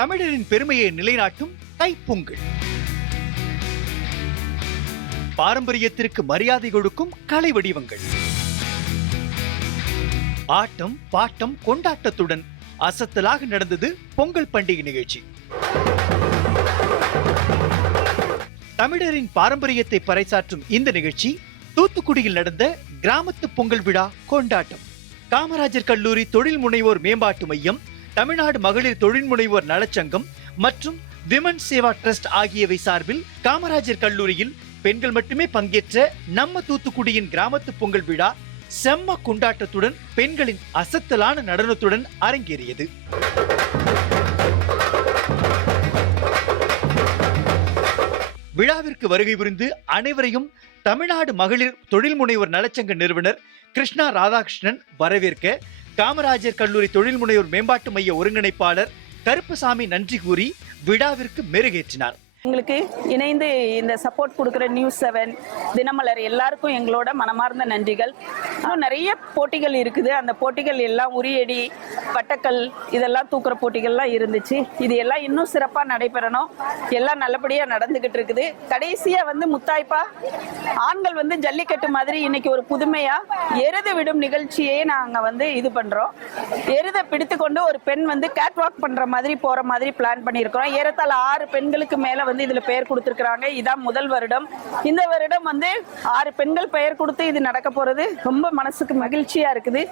தமிழரின் பெருமையை நிலைநாட்டும் தைப்பொங்கல். பாரம்பரியத்திற்கு மரியாதை கொடுக்கும் கலை வடிவங்கள். ஆட்டம் பாட்டம் கொண்டாட்டத்துடன் அசத்தலாக நடந்தது பொங்கல் பண்டிகை நிகழ்ச்சி. தமிழரின் பாரம்பரியத்தை பறைசாற்றும் இந்த நிகழ்ச்சி தூத்துக்குடியில் நடந்த கிராமத்து பொங்கல் விழா கொண்டாட்டம். காமராஜர் கல்லூரி தொழில் முனைவோர் மேம்பாட்டு மையம் தமிழ்நாடு மகளிர் தொழில்முனைவோர் நலச்சங்கம் மற்றும் விமன் சேவா ட்ரஸ்ட் ஆகியவை சார்பில் காமராஜர் கல்லூரியில் பெண்கள் மட்டுமே பங்கேற்ற நம்ம தூத்துக்குடியின் கிராமத்து பொங்கல் விழா செம்ம கொண்டாட்டத்துடன் பெண்களின் அசத்தலான நடனத்துடன் அரங்கேறியது. விழாவிற்கு வருகை புரிந்து அனைவரையும் தமிழ்நாடு மகளிர் தொழில் முனைவர் நலச்சங்க நிறுவனர் கிருஷ்ணா ராதாகிருஷ்ணன் வரவேற்க காமராஜர் கல்லூரி தொழில் முனைவோர் மேம்பாட்டு மைய ஒருங்கிணைப்பாளர் கருப்புசாமி நன்றி கூறி விழாவிற்கு மெருகேற்றினார். எங்களுக்கு இணைந்து இந்த சப்போர்ட் கொடுக்குற நியூஸ் செவன் தினமலர் எல்லாருக்கும் எங்களோட மனமார்ந்த நன்றிகள். இன்னும் நிறைய போட்டிகள் இருக்குது. அந்த போட்டிகள் எல்லாம் உரியடி வட்டக்கல் இதெல்லாம் தூக்குற போட்டிகள்லாம் இருந்துச்சு. இது எல்லாம் இன்னும் சிறப்பாக நடைபெறணும். எல்லாம் நல்லபடியாக நடந்துக்கிட்டு இருக்குது. கடைசியாக வந்து முத்தாய்ப்பா ஆண்கள் வந்து ஜல்லிக்கட்டு மாதிரி இன்னைக்கு ஒரு புதுமையாக எருது விடும் நிகழ்ச்சியே நாங்கள் வந்து இது பண்ணுறோம் எருதை பிடித்து கொண்டு ஒரு பெண் வந்து கேட்வாக் பண்ணுற மாதிரி போகிற மாதிரி பிளான் பண்ணியிருக்கிறோம். ஏறத்தாழ ஆறு பெண்களுக்கு மேலே வந்து இதில் பெயர் கொடுத்துருக்குறாங்க. இதான் முதல் வருடம். இந்த வருடம் வந்து ஆறு பெண்கள் பெயர் கொடுத்து இது நடக்க போகிறது ரொம்ப மனசுக்கு மகிழ்ச்சியாக இருக்குது.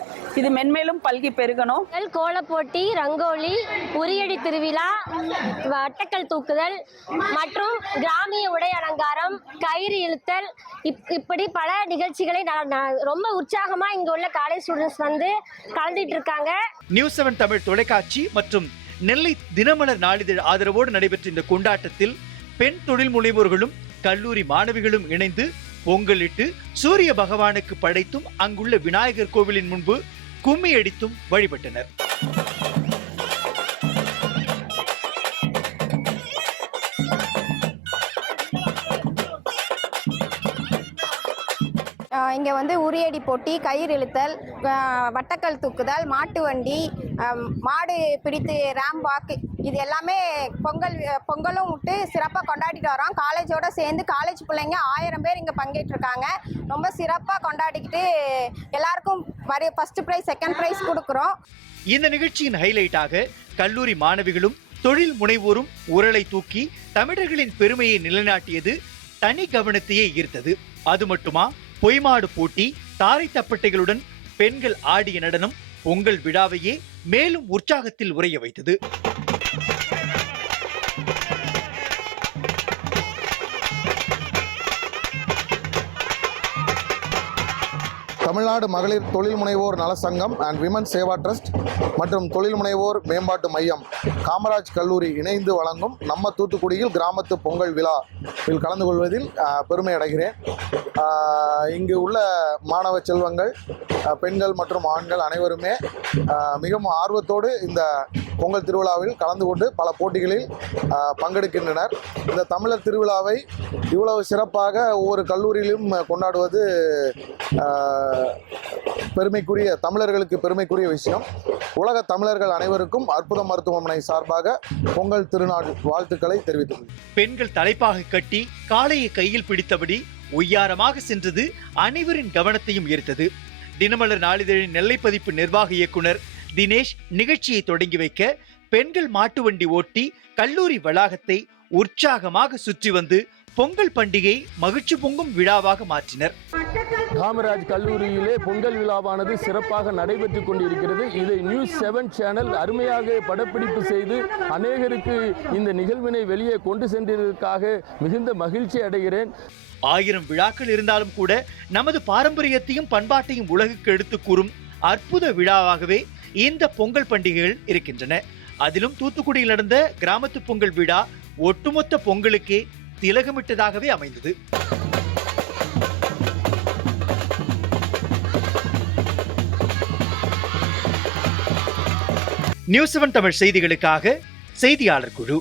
இது மென்மேலும் பல்கி பெருகணும். முதல் கோலப் போட்டி ரங்கோலி உரியடி திருவிழா வட்டக்கல் தூக்குதல் மற்றும் கிராமிய உடை அலங்காரம் கயிறு இழுத்தல். இப் இப்படி பல நிகழ்ச்சிகளை ரொம்ப உற்சாகமாக இங்கே உள்ள காலேஜ் ஸ்டூடெண்ட்ஸ் வந்து கலந்துட்டு இருக்காங்க. நியூஸ் செவன் தமிழ் தொலைக்காட்சி மற்றும் நெல்லை தினமலர் நாளிதழ் ஆதரவோடு நடைபெற்ற இந்த கொண்டாட்டத்தில் பெண் தொழில் முனைவோர்களும் கல்லூரி மாணவிகளும் இணைந்து பொங்கலிட்டு சூரிய பகவானுக்கு படைத்தும் அங்குள்ள விநாயகர் கோவிலின் முன்பு கும்மி அடித்தும் வழிபட்டனர். இங்கே வந்து உரியடி போட்டி கயிறு இழுத்தல் வட்டக்கல் தூக்குதல் மாட்டு வண்டி மாடு பிடித்து ரேம் வாக்கு. இது எல்லாமே பொங்கல் பொங்கலும் விட்டு சிறப்பாக கொண்டாடிட்டு வரோம். காலேஜோடு சேர்ந்து காலேஜ் பிள்ளைங்க ஆயிரம் பேர் இங்கே பங்கேற்றிருக்காங்க. ரொம்ப சிறப்பாக கொண்டாடிக்கிட்டு எல்லாருக்கும் வரி ஃபஸ்ட்டு ப்ரைஸ் செகண்ட் ப்ரைஸ் கொடுக்குறோம். இந்த நிகழ்ச்சியின் ஹைலைட்டாக கல்லூரி மாணவிகளும் தொழில் முனைவோரும் உரலை தூக்கி தமிழர்களின் பெருமையை நிலைநாட்டியது தனி கவனத்தையே ஈர்த்தது. அது மட்டுமா? பொய்மாடு போட்டி தாரை தப்பட்டைகளுடன் பெண்கள் ஆடிய நடனம் பொங்கல் விழாவையே மேலும் உற்சாகத்தில் உறைய வைத்தது. தமிழ்நாடு மகளிர் தொழில் முனைவோர் நல சங்கம் அண்ட் விமன் சேவா ட்ரஸ்ட் மற்றும் தொழில் முனைவோர் மேம்பாட்டு மையம் காமராஜ் கல்லூரி இணைந்து வழங்கும் நம்ம தூத்துக்குடியில் கிராமத்து பொங்கல் விழா இதில் கலந்து கொள்வதில் பெருமை அடைகிறேன். இங்கு உள்ள மாணவ செல்வங்கள் பெண்கள் மற்றும் ஆண்கள் அனைவருமே மிகவும் ஆர்வத்தோடு இந்த பொங்கல் திருவிழாவில் கலந்து கொண்டு பல போட்டிகளில் பங்கெடுக்கின்றனர். இந்த தமிழர் திருவிழாவை இவ்வளவு சிறப்பாக ஒவ்வொரு கல்லூரியிலும் கொண்டாடுவது பெருமைக்குரிய தமிழர்களுக்கு பெருமைக்குரிய விஷயம். உலக தமிழர்கள் அனைவருக்கும் அற்புத மருத்துவமனை சார்பாக பொங்கல் திருநாள் வாழ்த்துக்களை தெரிவித்துள்ளேன் பெண்கள் தலைப்பாக கட்டி காளையை கையில் பிடித்தபடி ஒய்யாரமாக சென்றது அனைவரின் கவனத்தையும் ஈர்த்தது. தினமலர் நாளிதழின் நெல்லை பதிப்பு நிர்வாக இயக்குனர் தினேஷ் நிகழ்ச்சியை தொடங்கி வைக்க பெண்கள் மாட்டு வண்டி ஓட்டி கல்லூரி வளாகத்தை உற்சாகமாக சுற்றி வந்து பொங்கல் பண்டிகை மகிழ்ச்சி பொங்கும் விழாவாக மாற்றினர். காமராஜ் கல்லூரியிலே பொங்கல் விழாவானது சிறப்பாக நடைபெற்று கொண்டிருக்கிறது. இதை நியூஸ் செவன் சேனல் அருமையாக படப்பிடிப்பு செய்து அநேகருக்கு இந்த நிகழ்வினை வெளியே கொண்டு சென்றதற்காக மிகுந்த மகிழ்ச்சி அடைகிறேன். ஆயிரம் விழாக்கள் இருந்தாலும் கூட நமது பாரம்பரியத்தையும் பண்பாட்டையும் உலகுக்கு எடுத்துக் கூறும் அற்புத விழாவாகவே இந்த பொங்கல் பண்டிகைகள் இருக்கின்றன. அதிலும் தூத்துக்குடியில் நடந்த கிராமத்து பொங்கல் விழா ஒட்டுமொத்த பொங்கலுக்கே திலகமிட்டதாகவே அமைந்தது. நியூஸ் செவன் தமிழ் செய்திகளுக்காக செய்தியாளர் குழு.